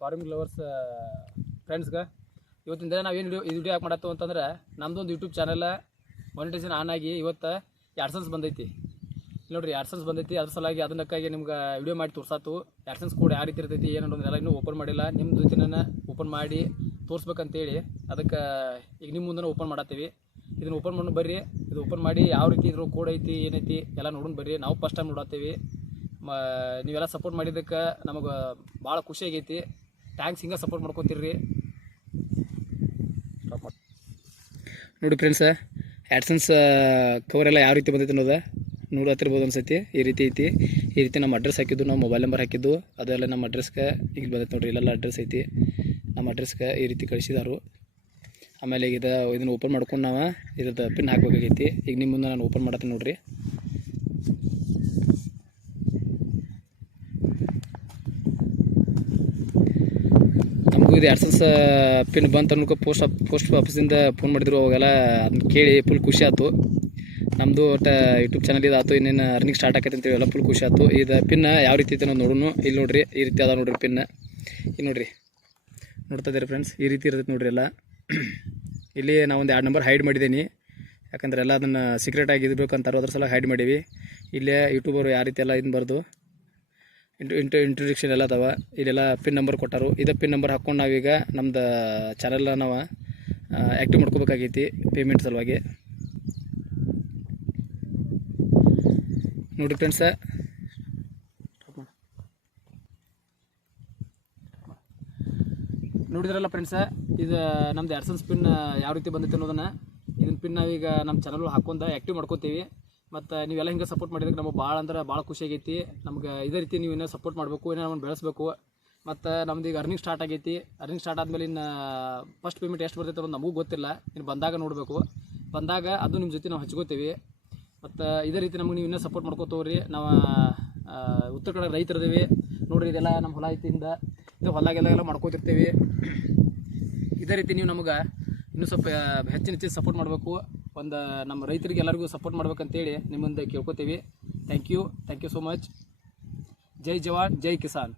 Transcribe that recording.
Farming lovers ಫ್ರೆಂಡ್ಸ್ಗೆ ಇವತ್ತಿನ ದಿನ ನಾವೇನು ವಿಡಿಯೋ ಯಾಕೆ ಮಾಡತ್ತು ಅಂತಂದ್ರೆ ನಮ್ಮದೊಂದು ಯೂಟ್ಯೂಬ್ ಚಾನಲ್ ಮಾನಿಟೈಸೇಷನ್ ಆನ್ ಆಗಿ ಇವತ್ತು AdSense ಬಂದೈತಿ. ನೋಡಿರಿ AdSense ಬಂದೈತಿ. ಅದ್ರ ಸಲುವಾಗಿ ಅದನ್ನಕ್ಕಾಗಿ ನಿಮ್ಗೆ ವಿಡಿಯೋ ಮಾಡಿ ತೋರ್ಸಾತು. AdSense ಕೋಡ್ ಯಾವ ರೀತಿ ಇರ್ತೈತಿ ಏನು ಅನ್ನೋದನ್ನೆಲ್ಲ ಇನ್ನೂ ಓಪನ್ ಮಾಡಿಲ್ಲ. ನಿಮ್ಮ ಜೊತೆನ ಓಪನ್ ಮಾಡಿ ತೋರಿಸ್ಬೇಕಂತೇಳಿ ಅದಕ್ಕೆ ಈಗ ನಿಮ್ಮ ಮುಂದೆ ಓಪನ್ ಮಾಡತ್ತೀವಿ. ಇದನ್ನು ಓಪನ್ ಮಾಡಿ ಬರ್ರಿ. ಇದು ಓಪನ್ ಮಾಡಿ ಯಾವ ರೀತಿ ಇದ್ರ ಕೋಡ್ ಐತಿ ಏನೈತಿ ಎಲ್ಲ ನೋಡೋಣ ಬರ್ರಿ. ನಾವು ಫಸ್ಟ್ ಟೈಮ್ ನೋಡತ್ತೀವಿ. ನೀವೆಲ್ಲ ಸಪೋರ್ಟ್ ಮಾಡಿದ್ದಕ್ಕೆ ನಮಗೆ ಭಾಳ ಖುಷಿ ಆಗೈತಿ. ಥ್ಯಾಂಕ್ಸ್. ಹಿಂಗೆ ಸಪೋರ್ಟ್ ಮಾಡ್ಕೊತೀರಿ. ನೋಡಿ ಫ್ರೆಂಡ್ಸ್, AdSense ಕವರ್ ಎಲ್ಲ ಯಾವ ರೀತಿ ಬಂದೈತೆ ಅನ್ನೋದು ನೋಡತ್ತಿರ್ಬೋದು ಅನ್ಸೈತಿ. ಈ ರೀತಿ ಐತಿ. ಈ ರೀತಿ ನಮ್ಮ ಅಡ್ರೆಸ್ ಹಾಕಿದ್ದು, ನಮ್ಮ ಮೊಬೈಲ್ ನಂಬರ್ ಹಾಕಿದ್ದು ಅದೆಲ್ಲ ನಮ್ಮ ಅಡ್ರೆಸ್ಗೆ ಈಗ ಬಂದೈತೆ ನೋಡಿರಿ. ಇಲ್ಲೆಲ್ಲ ಅಡ್ರೆಸ್ ಐತಿ. ನಮ್ಮ ಅಡ್ರೆಸ್ಗೆ ಈ ರೀತಿ ಕಳಿಸಿದಾರು. ಆಮೇಲೆ ಈಗ ಇದನ್ನು ಓಪನ್ ಮಾಡ್ಕೊಂಡು ನಾವು ಇದ್ರದ್ದು ಪಿನ್ ಹಾಕಬೇಕಾಗೈತಿ. ಈಗ ನಿಮ್ಮ ಮುಂದೆ ನಾನು ಓಪನ್ ಮಾಡತ್ತೀನಿ ನೋಡಿರಿ. ನಮಗೂ ಇದು AdSense ಪಿನ್ ಬಂತು ಅನ್ಕೋ ಪೋಸ್ಟ್ ಆಫೀಸಿಂದ ಫೋನ್ ಮಾಡಿದ್ರು. ಅವಾಗೆಲ್ಲ ಅದನ್ನ ಕೇಳಿ ಫುಲ್ ಖುಷಿ ಆಯ್ತು. ನಮ್ಮದು ಒಟ್ಟು ಯೂಟ್ಯೂಬ್ ಚಾನಲ್ ಇದು ಆಯ್ತು, ಇನ್ನೇನು ಅರ್ನಿಂಗ್ ಸ್ಟಾರ್ಟ್ ಆಕೈತೆ ಅಂತೇಳಿ ಎಲ್ಲ ಫುಲ್ ಖುಷಿ ಆಯ್ತು. ಇದು ಪಿನ್ ಯಾವ ರೀತಿ ಐತೆ ನಾವು ನೋಡೋಣ. ಇಲ್ಲಿ ನೋಡಿರಿ, ಈ ರೀತಿ ಅದ ನೋಡಿರಿ ಪಿನ್. ಇಲ್ಲಿ ನೋಡಿರಿ, ನೋಡ್ತಾ ಇದ್ದೀರಿ ಫ್ರೆಂಡ್ಸ್, ಈ ರೀತಿ ಇರ್ತೈತೆ ನೋಡಿರಿ ಎಲ್ಲ. ಇಲ್ಲಿ ನಾವೊಂದು 2 ನಂಬರ್ ಹೈಡ್ ಮಾಡಿದ್ದೀನಿ. ಯಾಕಂದರೆ ಎಲ್ಲ ಅದನ್ನು ಸೀಕ್ರೆಟಾಗಿ ಇರಬೇಕಂತಾರೋ ಅದ್ರ ಸಲ ಹೈಡ್ ಮಾಡೀವಿ. ಇಲ್ಲೇ ಯೂಟ್ಯೂಬರು ಯಾವ ರೀತಿ ಎಲ್ಲ ಇದನ್ನು ಬರ್ದು ಇಂಟ್ರೊಡಕ್ಷನ್ ಎಲ್ಲ ಅದಾವ. ಇಲ್ಲೆಲ್ಲ ಪಿನ್ ನಂಬರ್ ಕೊಟ್ಟಾರು. ಇದೇ ಪಿನ್ ನಂಬರ್ ಹಾಕ್ಕೊಂಡು ನಾವೀಗ ನಮ್ದು ಚಾನಲ್ನ ನಾವು ಆ್ಯಕ್ಟಿವ್ ಮಾಡ್ಕೋಬೇಕಾಗೈತಿ ಪೇಮೆಂಟ್ ಸಲುವಾಗಿ. ನೋಡಿ ಫ್ರೆಂಡ್ಸ, ನೋಡಿದ್ರಲ್ಲ ಫ್ರೆಂಡ್ಸ, ಇದು ನಮ್ದು AdSense ಪಿನ್ ಯಾವ ರೀತಿ ಬಂದೈತೆ ಅನ್ನೋದನ್ನು ಇದನ್ನ ಪಿನ್ ನಾವೀಗ ನಮ್ಮ ಚಾನಲ್ ಹಾಕೊಂಡು ಆ್ಯಕ್ಟಿವ್ ಮಾಡ್ಕೋತೀವಿ. ಮತ್ತು ನೀವೆಲ್ಲ ಹಿಂಗೆ ಸಪೋರ್ಟ್ ಮಾಡಿದಕ್ಕೆ ನಮಗೆ ಭಾಳ ಅಂದ್ರೆ ಭಾಳ ಖುಷಿ ಆಗೈತಿ. ನಮ್ಗೆ ಇದೇ ರೀತಿ ನೀವು ಇನ್ನೂ ಸಪೋರ್ಟ್ ಮಾಡಬೇಕು, ಇನ್ನೂ ನಮ್ಮನ್ನು ಬೆಳೆಸಬೇಕು. ಮತ್ತು ನಮ್ದು ಈಗ ಅರ್ನಿಂಗ್ ಸ್ಟಾರ್ಟ್ ಆಗೈತಿ. ಅರ್ನಿಂಗ್ ಸ್ಟಾರ್ಟ್ ಆದಮೇಲೆ ಇನ್ನು ಫಸ್ಟ್ ಪೇಮೆಂಟ್ ಎಷ್ಟು ಬರ್ತೈತೆ ಅನ್ನೋದು ನಮಗೂ ಗೊತ್ತಿಲ್ಲ. ಇನ್ನು ಬಂದಾಗ ನೋಡಬೇಕು. ಬಂದಾಗ ಅದು ನಿಮ್ಮ ಜೊತೆ ನಾವು ಹಚ್ಕೋತೀವಿ. ಮತ್ತು ಇದೇ ರೀತಿ ನಮಗೆ ನೀವು ಇನ್ನೂ ಸಪೋರ್ಟ್ ಮಾಡ್ಕೋತವ್ರಿ. ನಾವು ಉತ್ತರ ಕಡೆ ರೈತರಿದ್ದೀವಿ ನೋಡಿರಿ. ಇದೆಲ್ಲ ನಮ್ಮ ಹೊಲ ಐತಿಂದ ಇದು ಹೊಲಾಗೆಲ್ಲ ಮಾಡ್ಕೋತಿರ್ತೀವಿ. ಇದೇ ರೀತಿ ನೀವು ನಮಗೆ ಇನ್ನೂ ಸ್ವಲ್ಪ ಹೆಚ್ಚಿನ ಸಪೋರ್ಟ್ ಮಾಡಬೇಕು. ಒಂದು ನಮ್ಮ ರೈತರಿಗೆ ಎಲ್ಲರಿಗೂ ಸಪೋರ್ಟ್ ಮಾಡ್ಬೇಕಂತೇಳಿ ನಿಮ್ಮಿಂದ ಕೇಳ್ಕೊತೀವಿ. Thank you so much. ಜೈ ಜವಾನ್, ಜೈ ಕಿಸಾನ್.